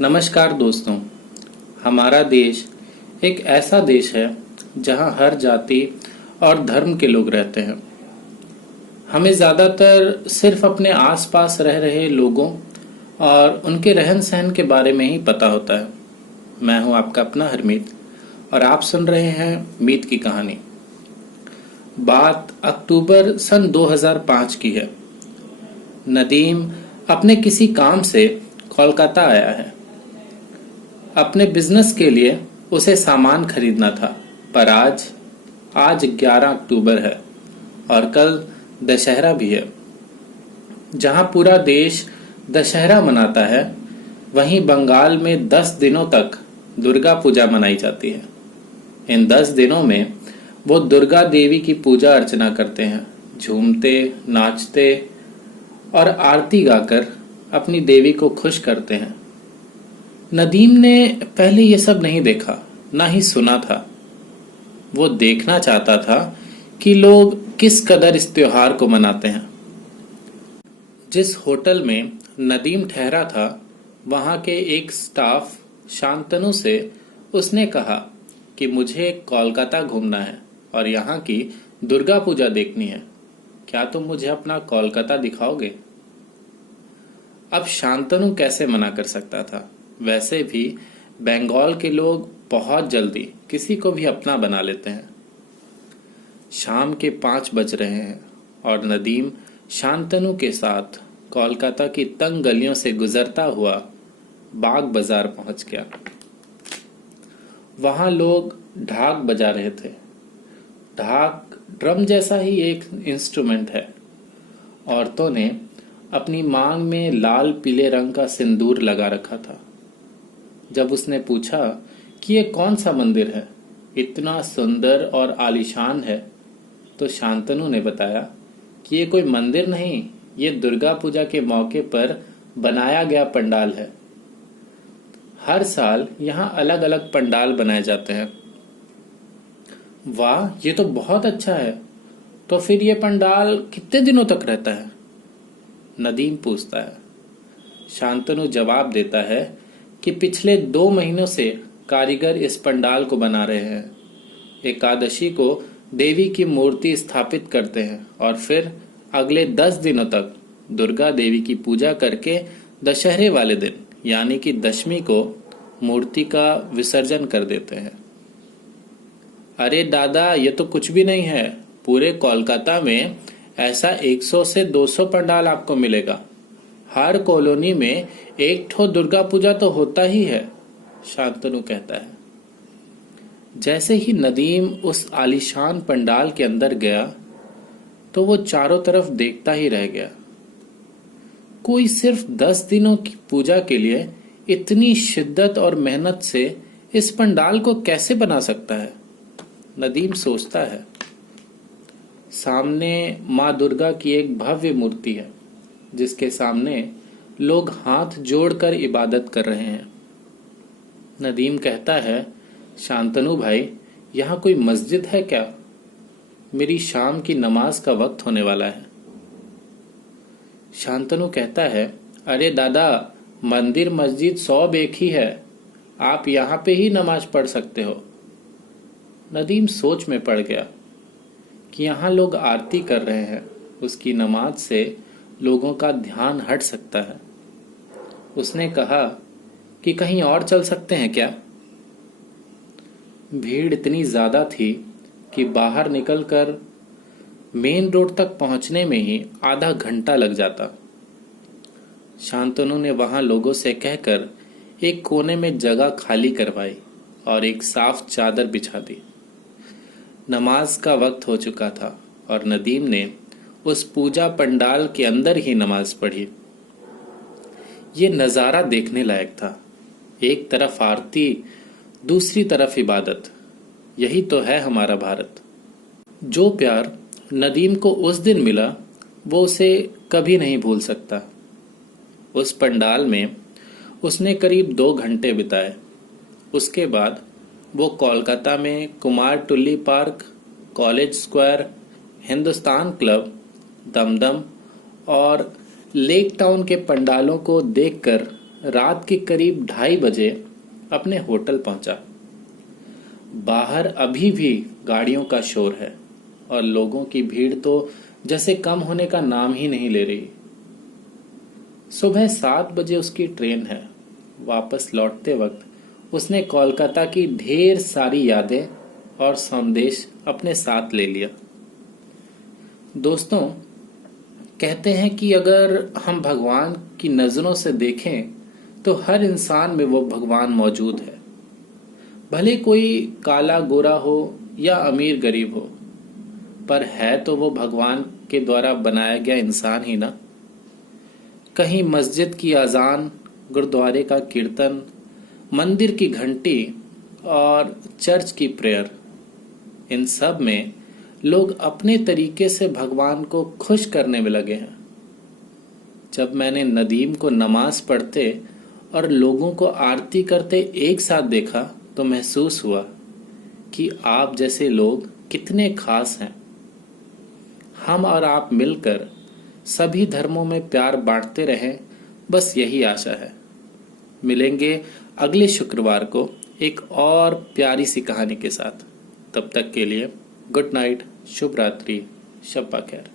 नमस्कार दोस्तों। हमारा देश एक ऐसा देश है जहां हर जाति और धर्म के लोग रहते हैं। हमें ज़्यादातर सिर्फ अपने आसपास रह रहे लोगों और उनके रहन सहन के बारे में ही पता होता है। मैं हूं आपका अपना हरमीत और आप सुन रहे हैं मीत की कहानी। बात अक्टूबर सन 2005 की है। नदीम अपने किसी काम से कोलकाता आया है। अपने बिजनेस के लिए उसे सामान खरीदना था, पर आज 11 अक्टूबर है और कल दशहरा भी है। जहां पूरा देश दशहरा मनाता है, वहीं बंगाल में 10 दिनों तक दुर्गा पूजा मनाई जाती है। इन 10 दिनों में वो दुर्गा देवी की पूजा अर्चना करते हैं, झूमते नाचते और आरती गाकर अपनी देवी को खुश करते हैं। नदीम ने पहले ये सब नहीं देखा, ना ही सुना था। वो देखना चाहता था कि लोग किस कदर इस त्योहार को मनाते हैं। जिस होटल में नदीम ठहरा था, वहां के एक स्टाफ शांतनु से उसने कहा कि मुझे कोलकाता घूमना है और यहाँ की दुर्गा पूजा देखनी है। क्या तुम मुझे अपना कोलकाता दिखाओगे? अब शांतनु कैसे मना कर सकता था? वैसे भी बंगाल के लोग बहुत जल्दी किसी को भी अपना बना लेते हैं। शाम के 5 बज रहे हैं और नदीम शांतनु के साथ कोलकाता की तंग गलियों से गुजरता हुआ बाग बाजार पहुंच गया। वहां लोग ढाक बजा रहे थे। ढाक ड्रम जैसा ही एक इंस्ट्रूमेंट है। औरतों ने अपनी मांग में लाल पीले रंग का सिंदूर लगा रखा था। जब उसने पूछा कि ये कौन सा मंदिर है, इतना सुंदर और आलीशान है, तो शांतनु ने बताया कि ये कोई मंदिर नहीं, ये दुर्गा पूजा के मौके पर बनाया गया पंडाल है। हर साल यहाँ अलग अलग पंडाल बनाए जाते हैं। वाह, ये तो बहुत अच्छा है। तो फिर ये पंडाल कितने दिनों तक रहता है? नदीम पूछता है। शांतनु जवाब देता है कि पिछले 2 महीनों से कारीगर इस पंडाल को बना रहे हैं। एकादशी को देवी की मूर्ति स्थापित करते हैं और फिर अगले 10 दिनों तक दुर्गा देवी की पूजा करके दशहरे वाले दिन यानी कि दशमी को मूर्ति का विसर्जन कर देते हैं। अरे दादा, ये तो कुछ भी नहीं है। पूरे कोलकाता में ऐसा 100 से 200 पंडाल आपको मिलेगा। हर कॉलोनी में एक ठो दुर्गा पूजा तो होता ही है, शांतनु कहता है। जैसे ही नदीम उस आलीशान पंडाल के अंदर गया, तो वो चारों तरफ देखता ही रह गया। कोई सिर्फ 10 दिनों की पूजा के लिए इतनी शिद्दत और मेहनत से इस पंडाल को कैसे बना सकता है? नदीम सोचता है। सामने माँ दुर्गा की एक भव्य मूर्ति है, जिसके सामने लोग हाथ जोड़कर इबादत कर रहे हैं। नदीम कहता है, शांतनु भाई, यहाँ कोई मस्जिद है क्या? मेरी शाम की नमाज का वक्त होने वाला है। शांतनु कहता है, अरे दादा, मंदिर मस्जिद सब एक ही है। आप यहाँ पे ही नमाज पढ़ सकते हो। नदीम सोच में पड़ गया कि यहाँ लोग आरती कर रहे हैं, उसकी नमाज से लोगों का ध्यान हट सकता है। उसने कहा कि कहीं और चल सकते हैं क्या? भीड़ इतनी ज्यादा थी कि बाहर निकलकर मेन रोड तक पहुंचने में ही आधा घंटा लग जाता। शांतनु ने वहां लोगों से कहकर एक कोने में जगह खाली करवाई और एक साफ चादर बिछा दी। नमाज का वक्त हो चुका था और नदीम ने उस पूजा पंडाल के अंदर ही नमाज पढ़ी। ये नज़ारा देखने लायक था। एक तरफ आरती, दूसरी तरफ इबादत। यही तो है हमारा भारत। जो प्यार नदीम को उस दिन मिला, वो उसे कभी नहीं भूल सकता। उस पंडाल में उसने करीब 2 घंटे बिताए। उसके बाद वो कोलकाता में Kumartuli Park, College Square, Hindustan Club, Dumdum और लेक टाउन के पंडालों को देखकर रात के करीब 2:30 बजे अपने होटल पहुंचा। बाहर अभी भी गाड़ियों का शोर है और लोगों की भीड़ तो जैसे कम होने का नाम ही नहीं ले रही। सुबह 7 बजे उसकी ट्रेन है। वापस लौटते वक्त उसने कोलकाता की ढेर सारी यादें और संदेश अपने साथ ले लिया। दोस्तों, कहते हैं कि अगर हम भगवान की नजरों से देखें तो हर इंसान में वो भगवान मौजूद है। भले कोई काला गोरा हो या अमीर गरीब हो, पर है तो वो भगवान के द्वारा बनाया गया इंसान ही ना। कहीं मस्जिद की अजान, गुरुद्वारे का कीर्तन, मंदिर की घंटी और चर्च की प्रेयर, इन सब में लोग अपने तरीके से भगवान को खुश करने में लगे हैं। जब मैंने नदीम को नमाज पढ़ते और लोगों को आरती करते एक साथ देखा तो महसूस हुआ कि आप जैसे लोग कितने खास हैं। हम और आप मिलकर सभी धर्मों में प्यार बांटते रहें, बस यही आशा है। मिलेंगे अगले शुक्रवार को एक और प्यारी सी कहानी के साथ। तब तक के लिए गुड नाइट, शुभ रात्रि, शब्बा खैर।